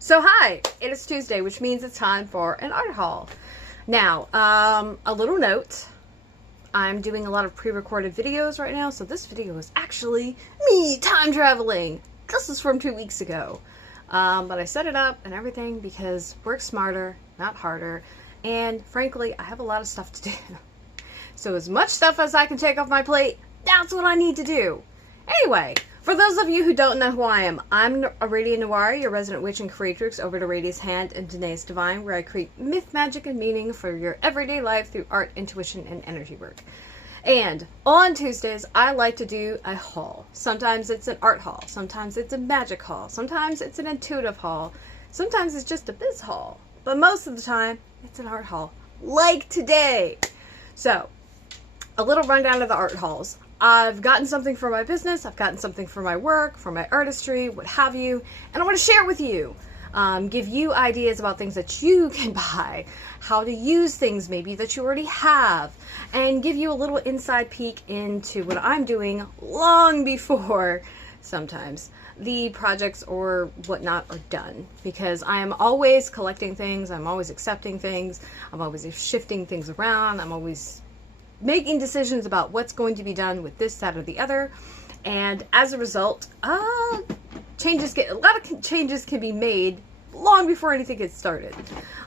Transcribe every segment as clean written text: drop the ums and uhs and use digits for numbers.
So hi, it is Tuesday, which means it's time for an art haul. Now, a little note. I'm doing a lot of pre-recorded videos right now, so this video is actually me time traveling. This is from 2 weeks ago. But I set it up and everything because work smarter, not harder. And frankly, I have a lot of stuff to do. So as much stuff as I can take off my plate, that's what I need to do. Anyway, for those of you who don't know who I am, I'm Aradia Noir, your resident witch and creatrix over at Aradia's Hand and Danae's Divine, where I create myth, magic, and meaning for your everyday life through art, intuition, and energy work. And on Tuesdays, I like to do a haul. Sometimes it's an art haul, sometimes it's a magic haul, sometimes it's an intuitive haul, sometimes it's just a biz haul. But most of the time, it's an art haul, like today. So, a little rundown of the art hauls. I've gotten something for my business, I've gotten something for my work, for my artistry, what have you, and I want to share it with you. Give you ideas about things that you can buy, how to use things maybe that you already have, and give you a little inside peek into what I'm doing long before, sometimes, the projects or whatnot are done. Because I am always collecting things, I'm always accepting things, I'm always shifting things around, I'm always making decisions about what's going to be done with this, that, or the other. And as a result, a lot of changes can be made long before anything gets started.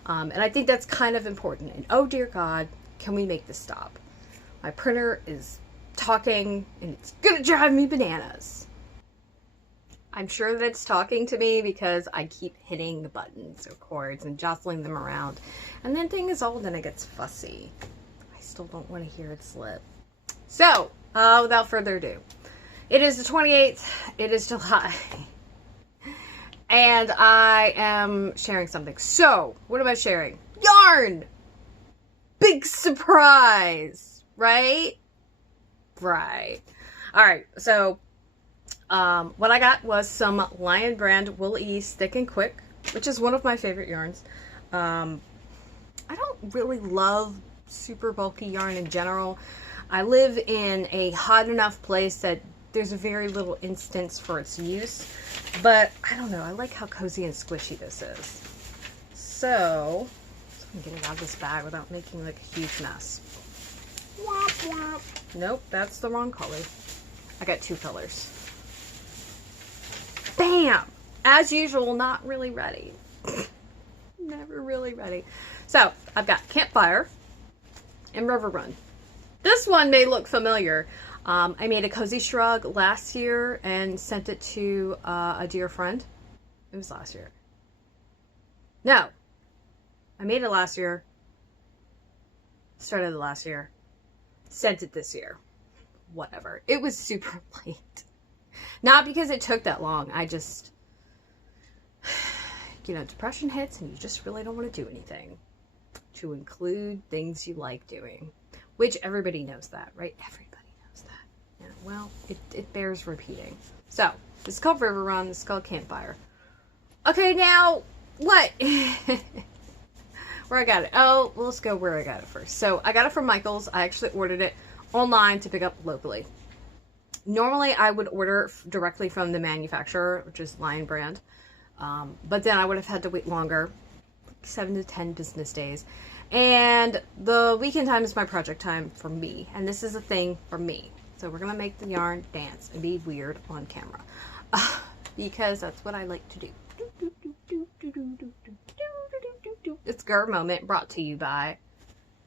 And I think that's kind of important. And oh dear God, can we make this stop? My printer is talking and it's gonna drive me bananas. I'm sure that it's talking to me because I keep hitting the buttons or cords and jostling them around. And then thing is old and it gets fussy. Still don't want to hear it slip. So, without further ado, it is the 28th, it is July, and I am sharing something. So, what am I sharing? Yarn! Big surprise! Right? Right. Alright, so, what I got was some Lion brand Wool Ease Thick and Quick, which is one of my favorite yarns. I don't really love super bulky yarn in general. I live in a hot enough place that there's very little instance for its use, but I don't know, I like how cozy and squishy this is. So I'm getting out of this bag without making like a huge mess. Womp womp. Nope, that's the wrong color. I got two colors. Bam! As usual, not really ready. Never really ready. So I've got Campfire and River Run. This one may look familiar. I made a cozy shrug last year and sent it to a dear friend. It was last year. No. I made it last year. Started it last year. Sent it this year. Whatever. It was super late. Not because it took that long. I just, you know, depression hits and you just really don't want to do anything. To include things you like doing, which everybody knows that, right? Everybody knows that. Yeah, well, it bears repeating. So, this is called River Run, this is called Campfire. Okay, now, what? Where I got it? Oh, well, let's go where I got it first. So, I got it from Michael's. I actually ordered it online to pick up locally. Normally, I would order directly from the manufacturer, which is Lion brand. But then I would have had to wait longer. 7 to 10 business days, and the weekend time is my project time for me, and this is a thing for me. So we're gonna make the yarn dance and be weird on camera because that's what I like to do. It's Grr moment brought to you by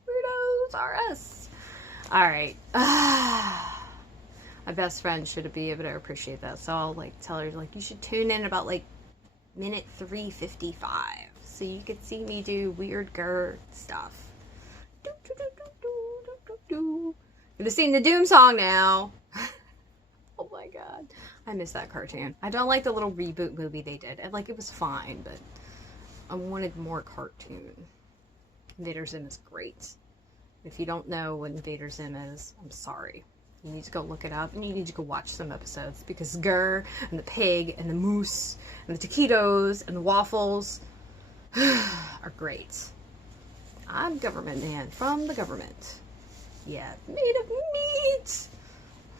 Weirdos R Us. All right. My best friend should be able to appreciate that, so I'll like tell her like you should tune in about like minute 3:55. So you could see me do weird grr stuff. Gonna sing the Doom song now. Oh my God. I miss that cartoon. I don't like the little reboot movie they did. Like, it was fine, but I wanted more cartoon. Invader Zim is great. If you don't know what Invader Zim is, I'm sorry. You need to go look it up and you need to go watch some episodes because Grr and the pig and the moose and the taquitos and the waffles are great. I'm government man from the government. Yeah, made of meat.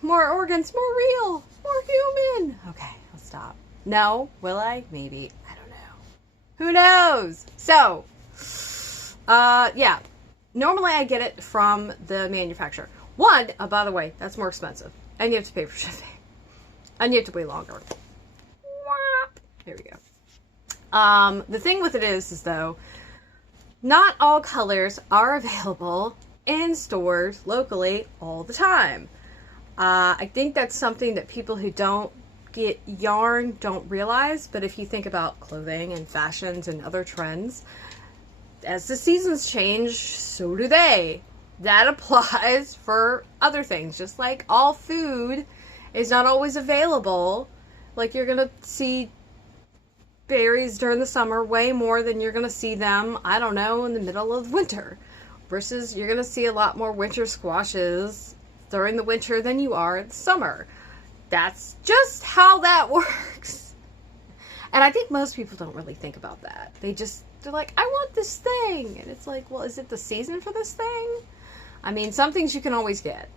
More organs, more real, more human. Okay, I'll stop. No, will I? Maybe. I don't know. Who knows? So, yeah. Normally I get it from the manufacturer. One, by the way, that's more expensive. And you have to pay for shipping. And you have to wait longer. There we go. The thing with it is though, not all colors are available in stores locally all the time. I think that's something that people who don't get yarn don't realize, but if you think about clothing and fashions and other trends, as the seasons change, so do they. That applies for other things, just like all food is not always available. Like you're gonna see berries during the summer way more than you're gonna see them, I don't know, in the middle of winter, versus you're gonna see a lot more winter squashes during the winter than you are in the summer. That's just how that works. And I think most people don't really think about that. They're like, I want this thing. And it's like, well, is it the season for this thing? I mean, some things you can always get.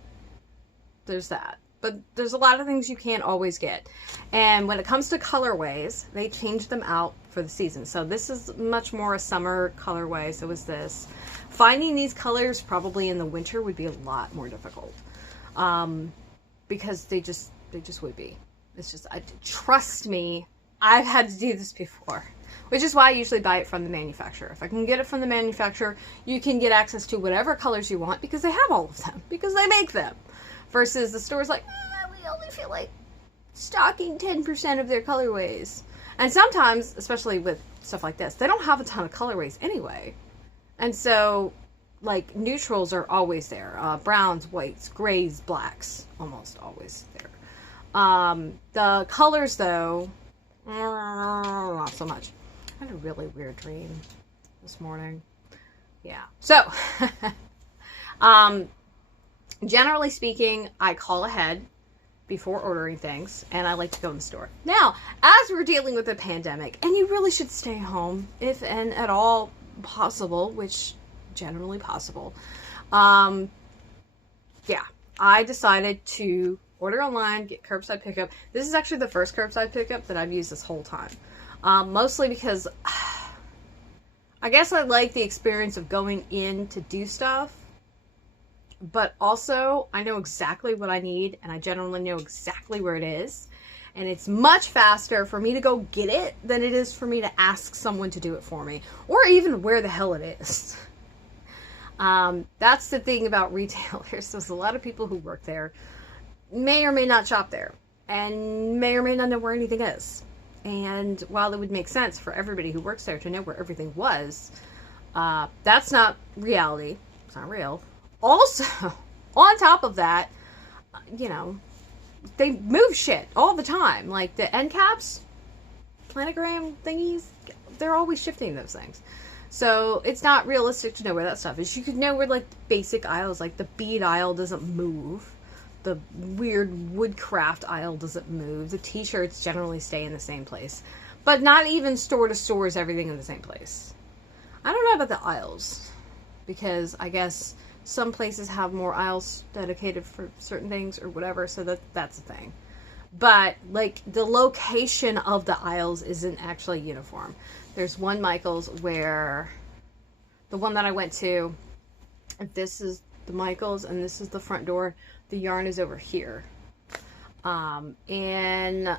There's that. But there's a lot of things you can't always get. And when it comes to colorways, they change them out for the season. So this is much more a summer colorway. So is this. Finding these colors probably in the winter would be a lot more difficult. Because they just would be. It's just, trust me, I've had to do this before. Which is why I usually buy it from the manufacturer. If I can get it from the manufacturer, you can get access to whatever colors you want because they have all of them. Because they make them. Versus the store's like, we only feel like stocking 10% of their colorways. And sometimes, especially with stuff like this, they don't have a ton of colorways anyway. And so, like, neutrals are always there. Browns, whites, grays, blacks, almost always there. The colors, though, not so much. I had a really weird dream this morning. Yeah. So, generally speaking, I call ahead before ordering things, and I like to go in the store. Now, as we're dealing with a pandemic, and you really should stay home, if and at all possible, which generally possible, yeah, I decided to order online, get curbside pickup. This is actually the first curbside pickup that I've used this whole time. Mostly because I guess I like the experience of going in to do stuff, but also I know exactly what I need, and I generally know exactly where it is, and it's much faster for me to go get it than it is for me to ask someone to do it for me, or even where the hell it is. That's the thing about retailers. There's a lot of people who work there, may or may not shop there, and may or may not know where anything is. And while it would make sense for everybody who works there to know where everything was, that's not reality. It's not real. Also, on top of that, you know, they move shit all the time. Like the end caps, planogram thingies, they're always shifting those things. So it's not realistic to know where that stuff is. You could know where, like, basic aisles, like the bead aisle doesn't move. The weird woodcraft aisle doesn't move. The t-shirts generally stay in the same place. But not even store to store is everything in the same place. I don't know about the aisles, because I guess some places have more aisles dedicated for certain things or whatever, so that's a thing. But, like, the location of the aisles isn't actually uniform. There's one Michael's where, the one that I went to, this is the Michael's and this is the front door. The yarn is over here. And I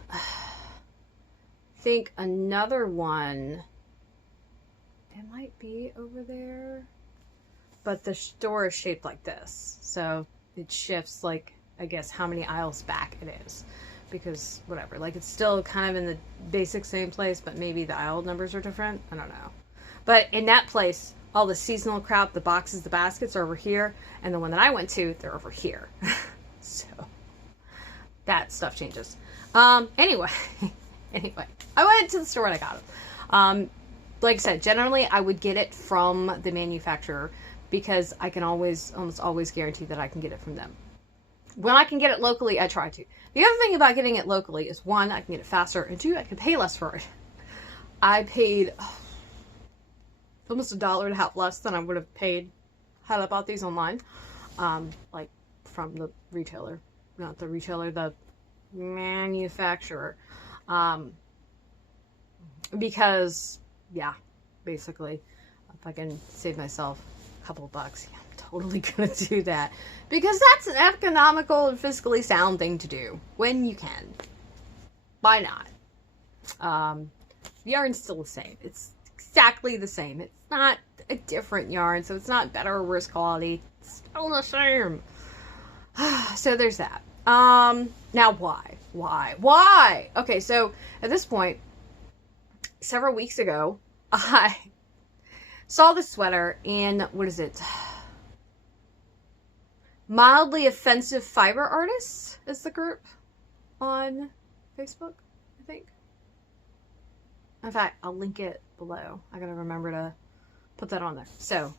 think another one, it might be over there, but the store is shaped like this. So it shifts, like, I guess how many aisles back it is. Because whatever, like, it's still kind of in the basic same place, but maybe the aisle numbers are different. I don't know. But in that place, all the seasonal crap, the boxes, the baskets are over here, and the one that I went to, they're over here. So that stuff changes. Anyway, I went to the store and I got them. Like I said, generally I would get it from the manufacturer because I can almost always guarantee that I can get it from them. When I can get it locally, I try to. The other thing about getting it locally is, one, I can get it faster, and two, I can pay less for it. I paid almost $1.50 less than I would have paid had I bought these online. Like, from the retailer. Not the retailer, the manufacturer. Because yeah, basically, if I can save myself a couple of bucks, yeah, I'm totally gonna do that, because that's an economical and fiscally sound thing to do when you can. Why not? The yarn's still the same. It's exactly the same. It's not a different yarn, so it's not better or worse quality. It's still the same. So there's that. Now why? Okay, so at this point, several weeks ago, I saw this sweater in, what is it? Mildly Offensive Fiber Artists is the group on Facebook, I think. In fact, I'll link it below. I gotta remember to put that on there. So,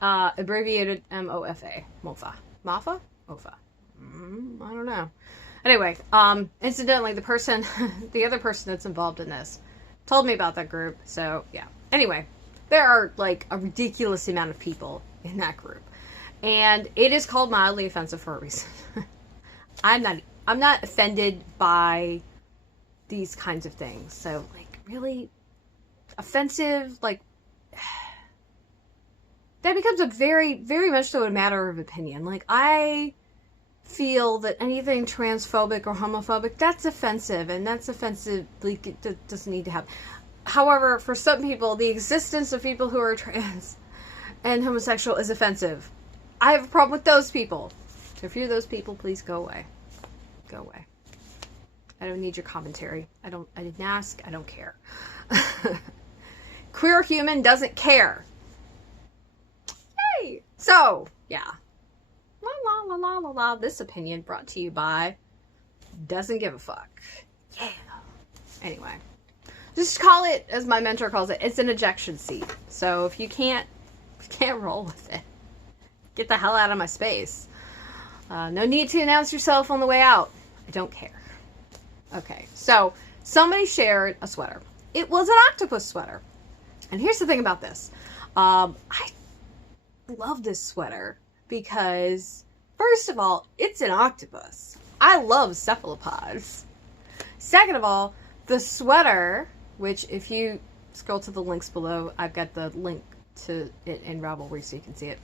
abbreviated MOFA. MOFA. MOFA? MOFA. I don't know. Anyway, incidentally, the other person that's involved in this told me about that group. So, yeah. Anyway, there are like a ridiculous amount of people in that group. And it is called Mildly Offensive for a reason. I'm not offended by these kinds of things. So, like, really offensive, like, that becomes a very, very much so a matter of opinion. Like, I feel that anything transphobic or homophobic, that's offensive, and that's offensive, like, it doesn't need to happen. However, for some people, the existence of people who are trans and homosexual is offensive. I have a problem with those people. So if you're those people, please go away. Go away. I don't need your commentary. I didn't ask. I don't care. Queer human doesn't care. Hey! So, yeah. La la la la la la. This opinion brought to you by Doesn't Give a Fuck. Yeah. Anyway. Just call it, as my mentor calls it, it's an ejection seat. So if you can't roll with it, get the hell out of my space. No need to announce yourself on the way out. I don't care. Okay, so somebody shared a sweater. It was an octopus sweater. And here's the thing about this. I love this sweater because, first of all, it's an octopus. I love cephalopods. Second of all, the sweater, which if you scroll to the links below, I've got the link to it in Ravelry so you can see it.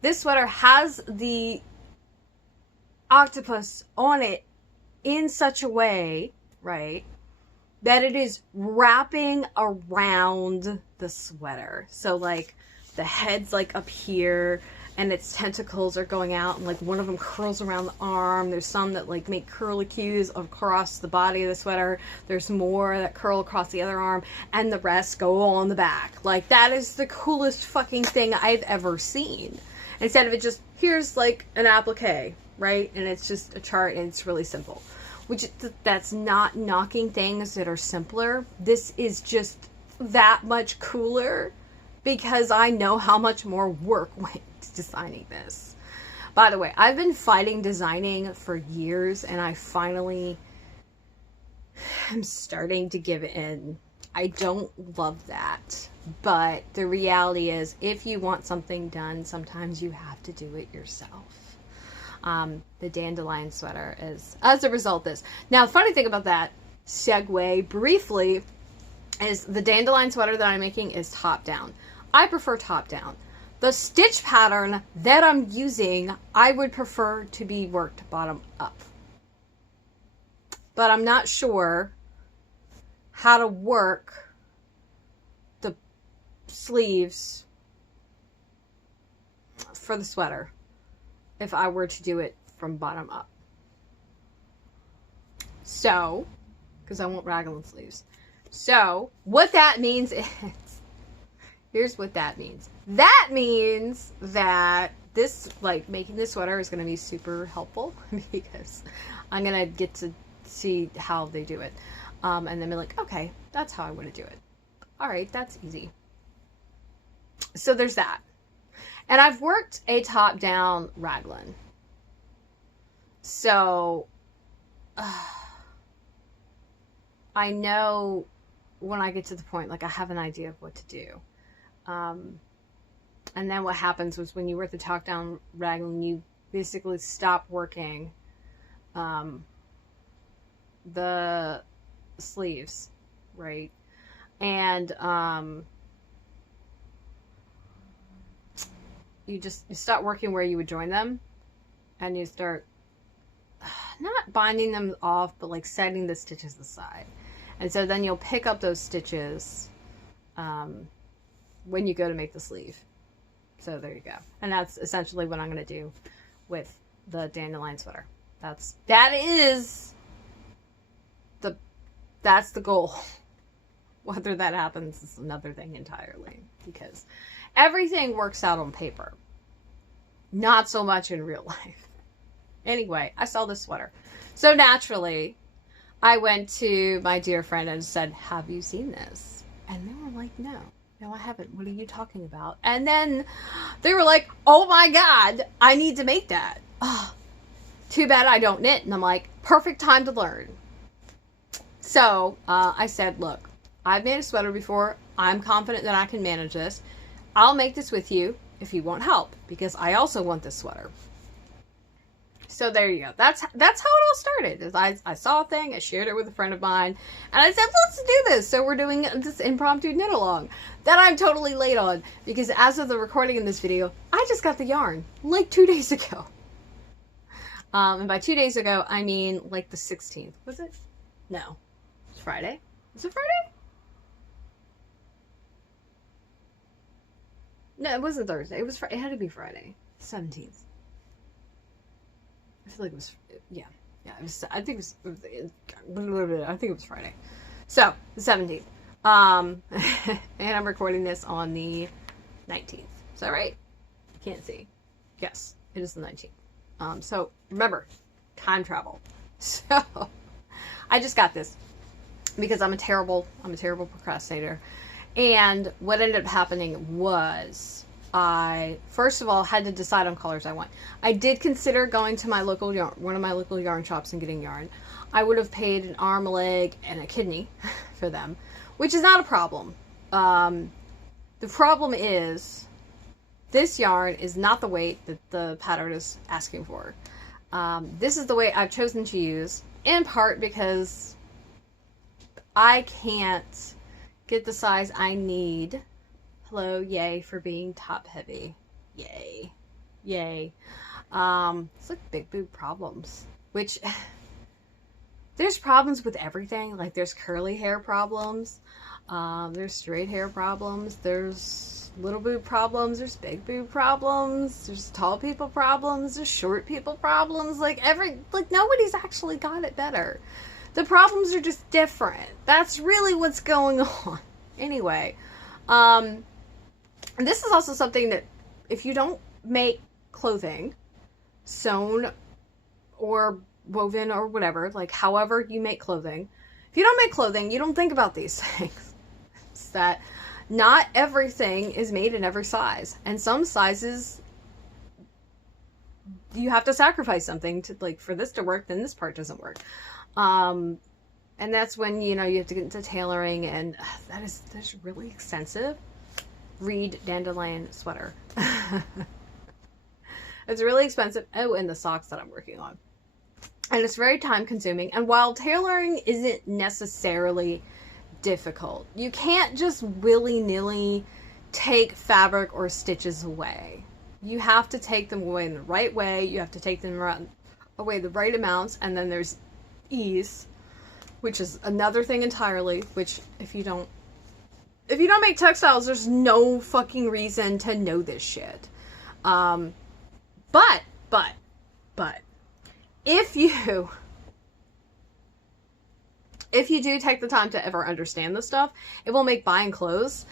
This sweater has the octopus on it in such a way, right, that it is wrapping around the sweater. So, like, the head's, like, up here, and its tentacles are going out, and, like, one of them curls around the arm. There's some that, like, make curlicues across the body of the sweater. There's more that curl across the other arm, and the rest go on the back. Like, that is the coolest fucking thing I've ever seen. Instead of it just, here's, like, an applique, right? And it's just a chart, and it's really simple. Which, that's not knocking things that are simpler. This is just that much cooler because I know how much more work went into designing this. By the way, I've been fighting designing for years, and I finally am starting to give in. I don't love that, but the reality is, if you want something done, sometimes you have to do it yourself. The dandelion sweater is, as a result, this. Now, the funny thing about that, segue briefly, is the dandelion sweater that I'm making is top down. I prefer top down. The stitch pattern that I'm using, I would prefer to be worked bottom up. But I'm not sure how to work the sleeves for the sweater if I were to do it from bottom up. So, because I want raglan sleeves. So, what that means is, here's what that means. That means that this, like, making this sweater is going to be super helpful because I'm going to get to see how they do it. And then be like, okay, that's how I want to do it. All right, that's easy. So there's that. And I've worked a top-down raglan. So, I know when I get to the point, like, I have an idea of what to do. And then what happens was when you work the top-down raglan, you basically stop working the sleeves, right? And you start working where you would join them, and you start not binding them off, but like setting the stitches aside. And so then you'll pick up those stitches when you go to make the sleeve. So there you go. And that's essentially what I'm going to do with the dandelion sweater. That's the goal. Whether that happens is another thing entirely, because everything works out on paper, not so much in real life. Anyway, I saw this sweater. So naturally, I went to my dear friend and said, have you seen this? And they were like, no, I haven't. What are you talking about? And then they were like, oh my God, I need to make that. Oh, too bad I don't knit. And I'm like, perfect time to learn. So I said, look, I've made a sweater before. I'm confident that I can manage this. I'll make this with you if you want help, because I also want this sweater. So there you go. That's how it all started. I saw a thing, I shared it with a friend of mine, and I said, let's do this. So we're doing this impromptu knit along that I'm totally late on, because as of the recording of this video, I just got the yarn like 2 days ago. And by 2 days ago, I mean like the 16th. Was it? No. It's Friday. Was it Friday? No, it wasn't Thursday. It was Friday. It had to be Friday. 17th. I feel like it was, yeah. Yeah, it was, I think it was Friday. So, the 17th. And I'm recording this on the 19th. Is that right? I can't see. Yes, it is the 19th. So, remember, time travel. So, I just got this because I'm a terrible procrastinator. And what ended up happening was I, first of all, had to decide on colors I want. I did consider going to my local yarn, one of my local yarn shops, and getting yarn. I would have paid an arm, a leg, and a kidney for them, which is not a problem. The problem is this yarn is not the weight that the pattern is asking for. This is the weight I've chosen to use, in part because I can't get the size I need. Hello, yay for being top heavy. Yay. Yay. It's like big boob problems, which there's problems with everything. Like there's curly hair problems. There's straight hair problems. There's little boob problems. There's big boob problems. There's tall people problems. There's short people problems. Like nobody's actually got it better. The problems are just different. That's really what's going on. Anyway, and this is also something that if you don't make clothing, sewn or woven or whatever, like however you make clothing, if you don't make clothing, you don't think about these things. It's that not everything is made in every size. And some sizes, you have to sacrifice something to, like, for this to work, then this part doesn't work. And that's when, you know, you have to get into tailoring, and that's really expensive. Read dandelion sweater. It's really expensive. Oh, and the socks that I'm working on. And it's very time consuming. And while tailoring isn't necessarily difficult, you can't just willy-nilly take fabric or stitches away. You have to take them away in the right way. You have to take them away the right amounts. And then there's ease, which is another thing entirely, which if you don't make textiles, there's no fucking reason to know this shit. But if you do take the time to ever understand this stuff, it will make buying clothes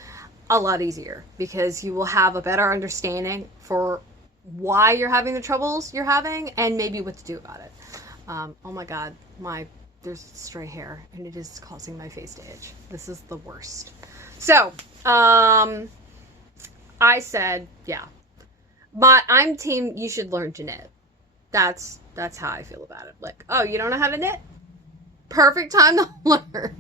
a lot easier, because you will have a better understanding for why you're having the troubles you're having and maybe what to do about it. Oh my God, there's stray hair and it is causing my face to itch. This is the worst. So, I said, yeah, but I'm team, you should learn to knit. That's how I feel about it. Like, oh, you don't know how to knit? Perfect time to learn.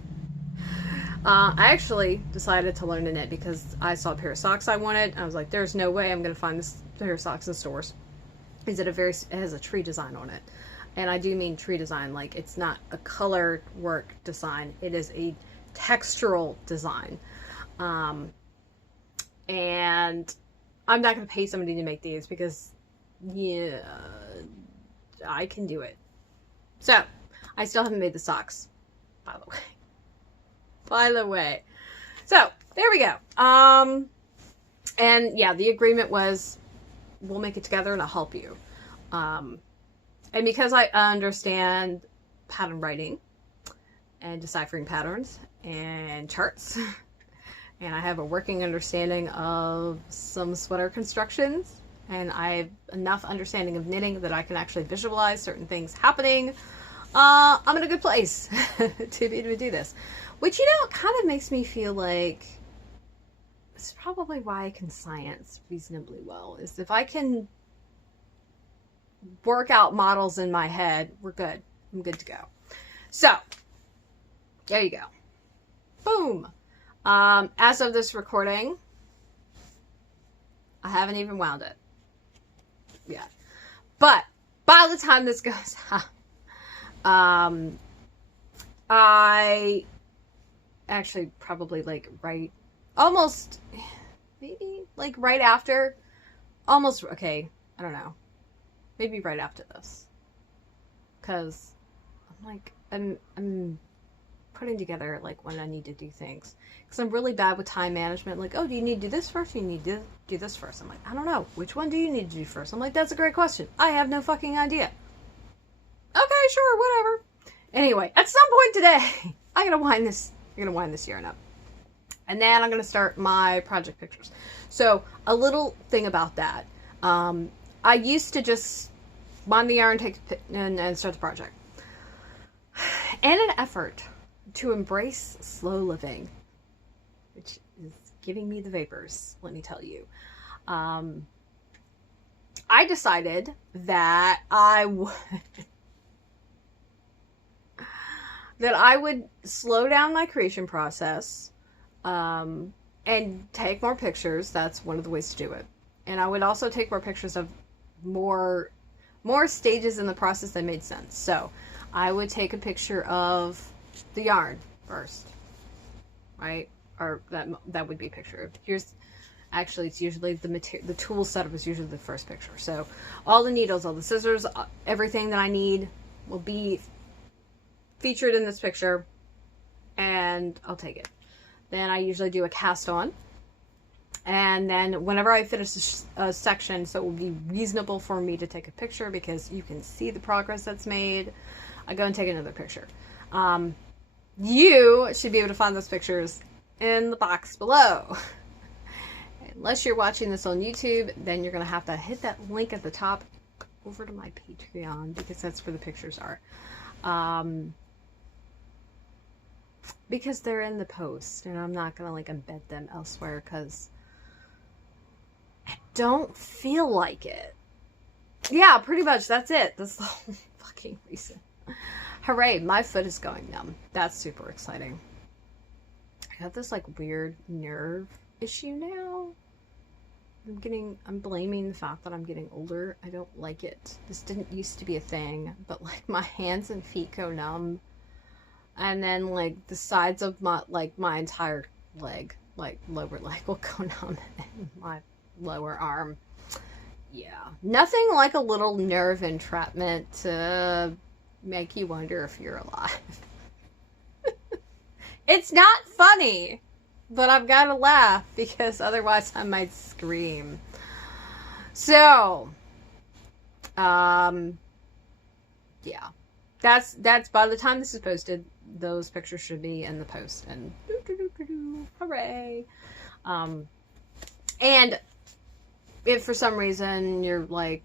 I actually decided to learn to knit because I saw a pair of socks I wanted. I was like, there's no way I'm going to find this pair of socks in stores. It has a tree design on it. And I do mean tree design, like it's not a color work design. It is a textural design. And I'm not going to pay somebody to make these because, yeah, I can do it. So, I still haven't made the socks, by the way. By the way. So, there we go. And yeah, the agreement was, we'll make it together and I'll help you. And because I understand pattern writing and deciphering patterns and charts, and I have a working understanding of some sweater constructions, and I have enough understanding of knitting that I can actually visualize certain things happening, I'm in a good place to be able to do this. Which, you know, it kind of makes me feel like it's probably why I can science reasonably well, is if I can work out models in my head, we're good. I'm good to go. So, there you go. Boom. As of this recording, I haven't even wound it yet. But by the time this goes out, I actually probably like almost, maybe like right after, almost, okay, I don't know, maybe right after this, because I'm like, I'm putting together like when I need to do things, because I'm really bad with time management. Like, oh, do you need to do this first? Do you need to do this first? I'm like, I don't know. Which one do you need to do first? I'm like, that's a great question. I have no fucking idea. Okay, sure, whatever. Anyway, at some point today, I'm gonna wind this yarn up, and then I'm gonna start my project pictures. So a little thing about that, I used to just wind the yarn, and start the project. In an effort to embrace slow living, which is giving me the vapors, let me tell you, I decided that I would slow down my creation process, and take more pictures. That's one of the ways to do it. And I would also take more pictures of more stages in the process that made sense. So I would take a picture of the yarn first, right? Or that would be a picture. Actually, it's usually the tool setup is usually the first picture. So all the needles, all the scissors, everything that I need will be featured in this picture, and I'll take it. Then I usually do a cast on, and then whenever I finish a section, so it will be reasonable for me to take a picture because you can see the progress that's made, I go and take another picture. You should be able to find those pictures in the box below. Unless you're watching this on YouTube, then you're going to have to hit that link at the top over to my Patreon, because that's where the pictures are. Because they're in the post, and I'm not going to like embed them elsewhere because I don't feel like it. Yeah, pretty much. That's it. That's the whole fucking reason. Hooray, my foot is going numb. That's super exciting. I got this like weird nerve issue now. I'm blaming the fact that I'm getting older. I don't like it. This didn't used to be a thing, but like my hands and feet go numb. And then like the sides of my entire leg, like lower leg, will go numb, and my lower arm. Yeah. Nothing like a little nerve entrapment to make you wonder if you're alive. It's not funny, but I've got to laugh because otherwise I might scream. So, yeah. That's by the time this is posted, those pictures should be in the post, and hooray. And if for some reason you're like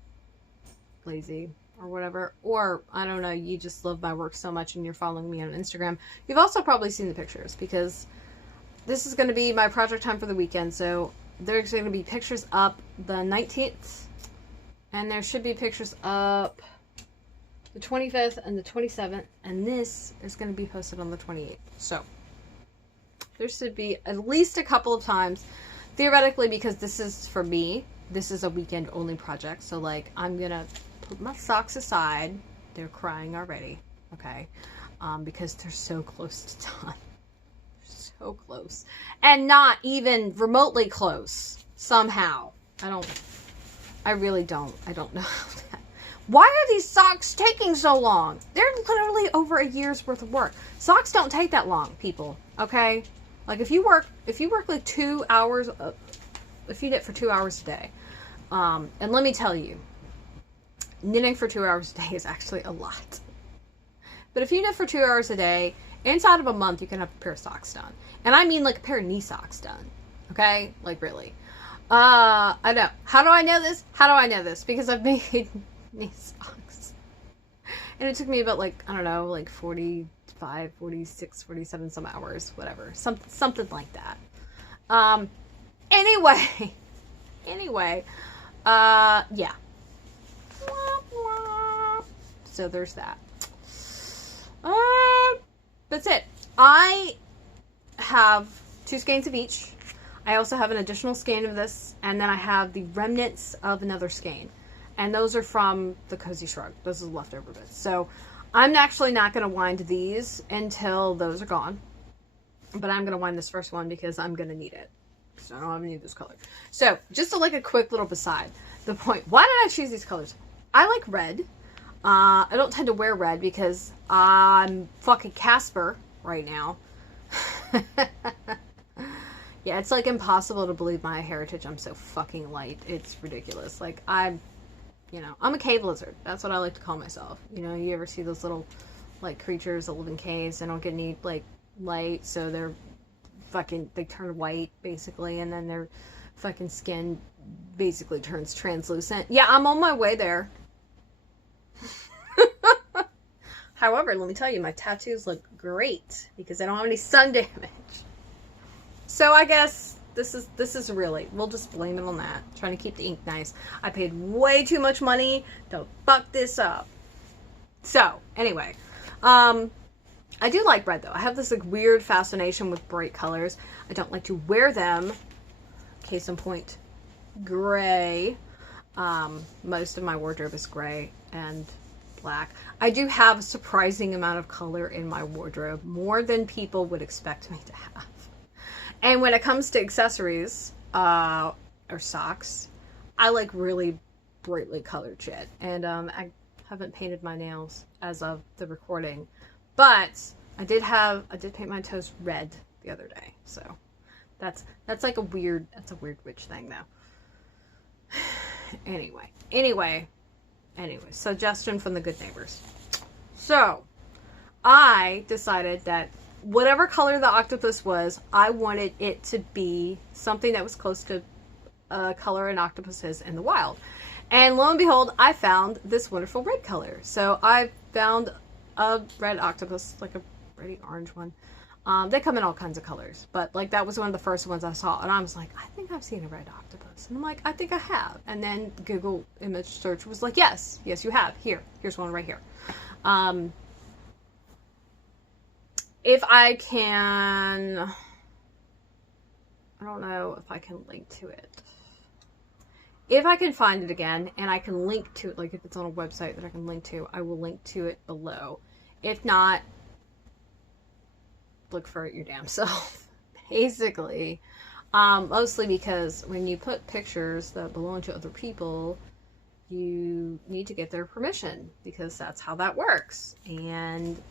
lazy or whatever, or I don't know, you just love my work so much and you're following me on Instagram, you've also probably seen the pictures, because this is going to be my project time for the weekend. So there's going to be pictures up the 19th, and there should be pictures up the 25th and the 27th, and this is going to be posted on the 28th. So there should be at least a couple of times, theoretically, because this is for me, this is a weekend only project. So like, I'm going to put my socks aside. They're crying already. Okay. Because they're so close to done. so close. And not even remotely close. Somehow. I really don't. I don't know how that. Why are these socks taking so long? They're literally over a year's worth of work. Socks don't take that long, people. Okay? Like if you work like 2 hours, if you knit for 2 hours a day, and let me tell you, knitting for 2 hours a day is actually a lot. But if you knit for 2 hours a day, inside of a month, you can have a pair of socks done. And I mean like a pair of knee socks done. Okay? Like really. I know. How do I know this? How do I know this? Because I've made knee socks. And it took me about like, I don't know, like 45, 46, 47 some hours, whatever. Something like that. Anyway, yeah. So there's that. That's it. I have 2 skeins of each. I also have an additional skein of this, and then I have the remnants of another skein. And those are from the Cozy Shrug. Those are the leftover bits. So I'm actually not going to wind these until those are gone. But I'm going to wind this first one because I'm going to need it. So I don't have any of this color. So just like a quick little beside the point. Why did I choose these colors? I like red. I don't tend to wear red because I'm fucking Casper right now. Yeah, it's like impossible to believe my heritage. I'm so fucking light. It's ridiculous. Like I'm a cave lizard. That's what I like to call myself. You know, you ever see those little like creatures that live in caves and don't get any like light, so they're fucking, they turn white basically, and then their fucking skin basically turns translucent. Yeah, I'm on my way there. However, let me tell you, my tattoos look great because I don't have any sun damage. So I guess this is really, we'll just blame it on that. Trying to keep the ink nice. I paid way too much money to fuck this up. So anyway, I do like red though. I have this like weird fascination with bright colors. I don't like to wear them. Case in point, gray. Most of my wardrobe is gray and black. I do have a surprising amount of color in my wardrobe, more than people would expect me to have. And when it comes to accessories, or socks, I like really brightly colored shit. And I haven't painted my nails as of the recording, but I did paint my toes red the other day. So that's like a weird witch thing though. Anyway, suggestion from the good neighbors. So I decided that whatever color the octopus was, I wanted it to be something that was close to a color an octopus is in the wild. And lo and behold, I found this wonderful red color. So I found a red octopus, like a pretty orange one. They come in all kinds of colors, but like that was one of the first ones I saw, and I was like, I think I've seen a red octopus. And I'm like, I think I have. And then Google image search was like, yes, you have. Here's one right here. If I can, I don't know if I can link to it. If I can find it again and I can link to it, like if it's on a website that I can link to, I will link to it below. If not, look for it your damn self. Basically, mostly because when you put pictures that belong to other people, you need to get their permission because that's how that works. And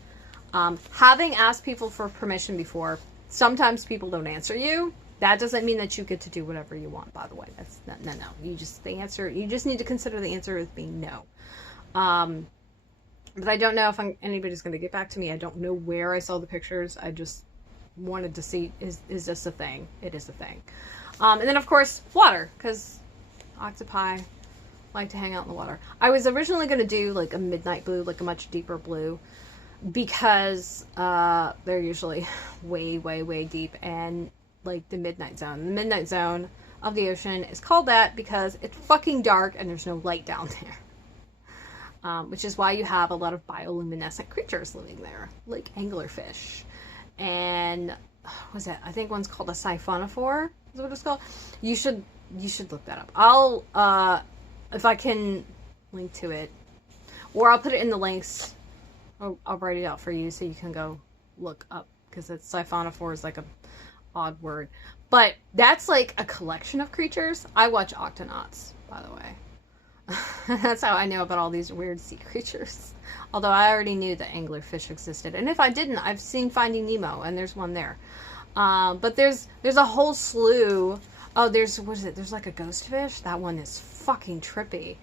having asked people for permission before, sometimes people don't answer you. That doesn't mean that you get to do whatever you want, by the way. That's no. You just need to consider the answer as being no. But I don't know if anybody's going to get back to me. I don't know where I saw the pictures. I just wanted to see, is this a thing? It is a thing. And then of course, water, because octopi like to hang out in the water. I was originally going to do like a midnight blue, like a much deeper blue, because they're usually way deep, and like the midnight zone of the ocean is called that because it's fucking dark and there's no light down there, which is why you have a lot of bioluminescent creatures living there, like anglerfish, and what was that? I think one's called a siphonophore is what it's called. You should look that up. I'll if I can link to it, or I'll put it in the links. I'll write it out for you so you can go look up, because it's siphonophore is like odd word. But that's like a collection of creatures. I watch Octonauts, by the way. That's how I know about all these weird sea creatures. Although I already knew that anglerfish existed. And if I didn't, I've seen Finding Nemo, and there's one there. But there's a whole slew. Oh, what is it? There's like a ghost fish. That one is fucking trippy.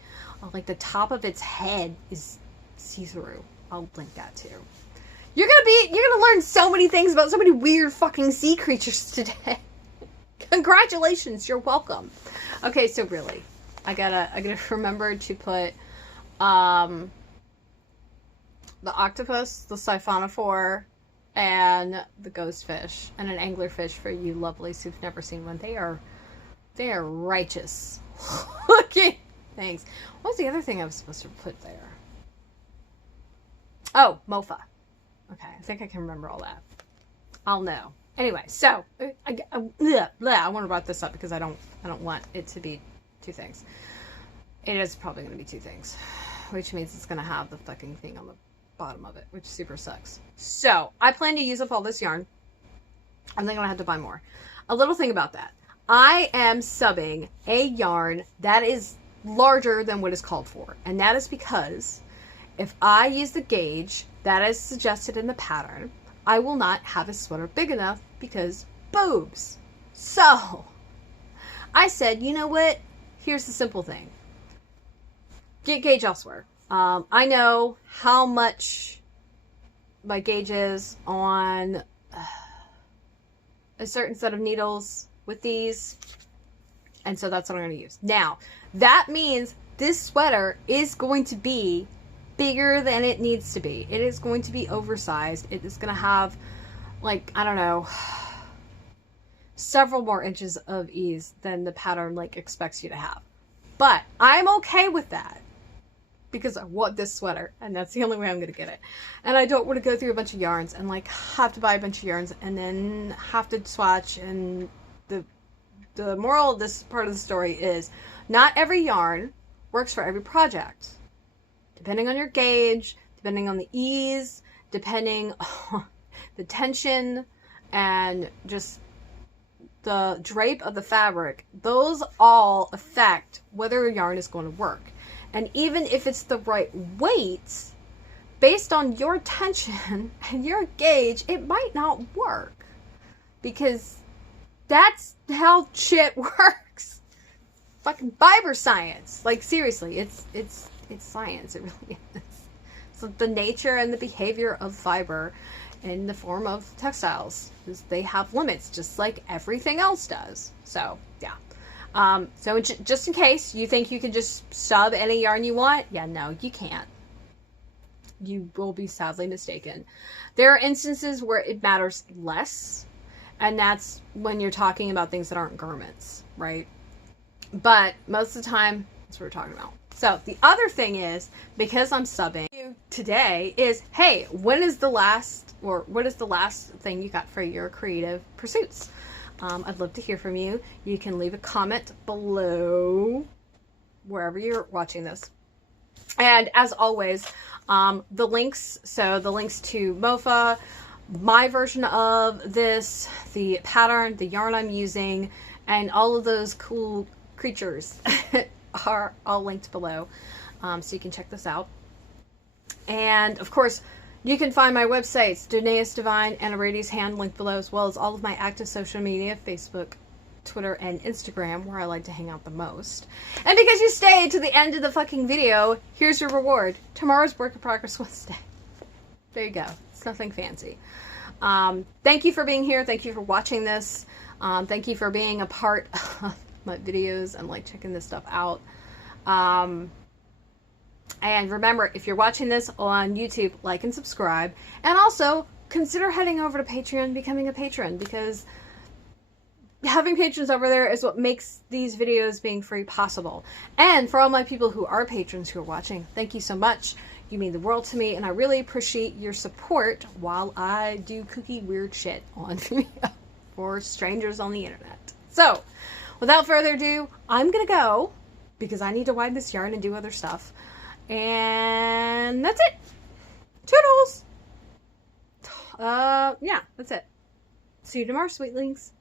Like the top of its head is see-through. I'll link that too. You're gonna learn so many things about so many weird fucking sea creatures today. Congratulations, you're welcome. Okay, so really, I gotta remember to put the octopus, the siphonophore, and the ghost fish, and an anglerfish for you lovelies who've never seen one. They are righteous looking things. What was the other thing I was supposed to put there? Oh, mofa. Okay, I think I can remember all that. I'll know. Anyway, so I want to brought this up because I don't want it to be two things. It is probably going to be two things, which means it's going to have the fucking thing on the bottom of it, which super sucks. So I plan to use up all this yarn. I'm then going to have to buy more. A little thing about that. I am subbing a yarn that is larger than what is called for. And that is because if I use the gauge that is suggested in the pattern, I will not have a sweater big enough because boobs. So I said, you know what? Here's the simple thing. Get gauge elsewhere. I know how much my gauge is on a certain set of needles with these. And so that's what I'm going to use. Now, that means this sweater is going to be bigger than it needs to be. It is going to be oversized. It is going to have, like, I don't know, several more inches of ease than the pattern, like, expects you to have. But I'm okay with that because I want this sweater, and that's the only way I'm going to get it. And I don't want to go through a bunch of yarns and, like, have to buy a bunch of yarns and then have to swatch. And the moral of this part of the story is not every yarn works for every project. Depending on your gauge, depending on the ease, depending on the tension, and just the drape of the fabric, those all affect whether a yarn is going to work. And even if it's the right weight, based on your tension and your gauge, it might not work. Because that's how shit works. Fucking fiber science. Like, seriously, it's science. It really is. So the nature and the behavior of fiber in the form of textiles, they have limits, just like everything else does. So, yeah. So just in case you think you can just sub any yarn you want, yeah, no, you can't. You will be sadly mistaken. There are instances where it matters less, and that's when you're talking about things that aren't garments, right? But most of the time, that's what we're talking about. So the other thing is, because I'm subbing you today, is, hey, what is the last thing you got for your creative pursuits? I'd love to hear from you. You can leave a comment below wherever you're watching this. And as always, the links to MoFa, my version of this, the pattern, the yarn I'm using, and all of those cool creatures are all linked below, so you can check this out. And of course, you can find my websites, Danaeus Divine and Aradia's Hand, linked below, as well as all of my active social media, Facebook, Twitter, and Instagram, where I like to hang out the most. And because you stayed to the end of the fucking video, here's your reward. Tomorrow's Work in Progress Wednesday. There you go. It's nothing fancy. Thank you for being here. Thank you for watching this. Thank you for being a part of my videos and like checking this stuff out. And remember, if you're watching this on YouTube, like and subscribe. And also, consider heading over to Patreon and becoming a patron, because having patrons over there is what makes these videos being free possible. And for all my people who are patrons who are watching, thank you so much. You mean the world to me, and I really appreciate your support while I do kooky weird shit on video for strangers on the internet. So, without further ado, I'm gonna go, because I need to wind this yarn and do other stuff. And that's it. Toodles! Yeah, that's it. See you tomorrow, sweetlings.